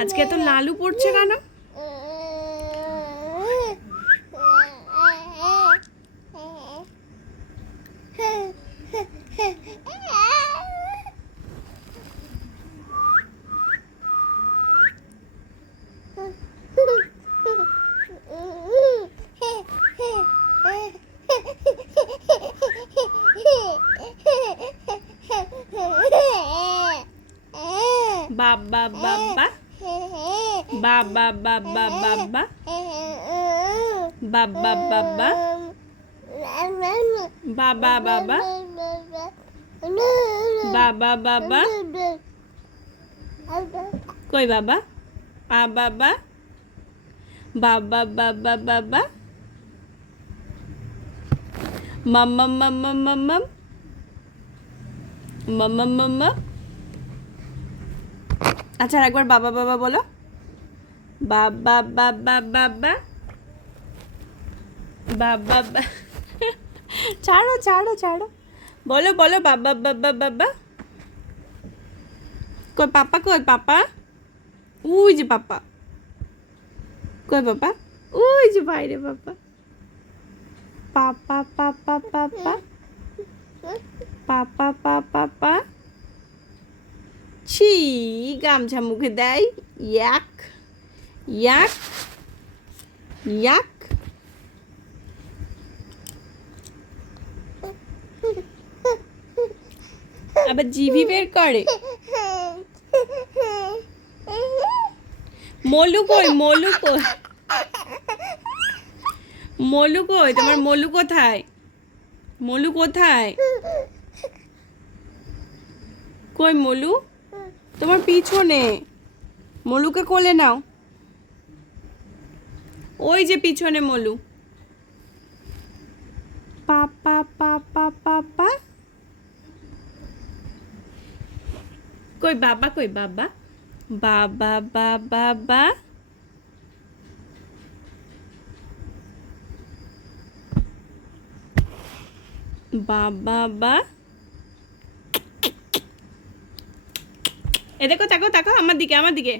আজকে এত লালু পড়ছে কেন? বাবা বাবা বাবা বাবা বাবা বাবা বাবা বাবা বাবা বাবা বাবা কই বাবা আ বাবা বাবা বাবা বাবা মাম্মা মাম্মা মাম্মা মাম্মা মাম্মা। আচ্ছা একবার বাবা বাবা বলো, বাবা বাবা বাবা বাবা। ছাড়ো ছাড়ো ছাড়ো, বলো বলো বাবা বাবা বাবা। কই পাপা, কই পাপা? ওই যে পাপা। কই পাপা? ওই যে বাইরে পাপা। পাপা পাপা পাপা পাপা পাপা পা। ছি, গামছা মুখে দেয়। ইয়াক ইয়াক ইয়াক। আবার জিভি বের করে। মলু কই, মলু কই, মলু কই? তোমার মলু কোথায়? মলু কোথায়? কই মলু? তোমার পিছনে। মলুকে কোলে নাও। ওই যে পিছনে মলু। পাপা পাপা পাপা। কই বাবা, কই বাবা? বাবা বাবা বা। বাবা বা। এ দেখো, তাকো তাকো আমার দিকে, আমার দিকে।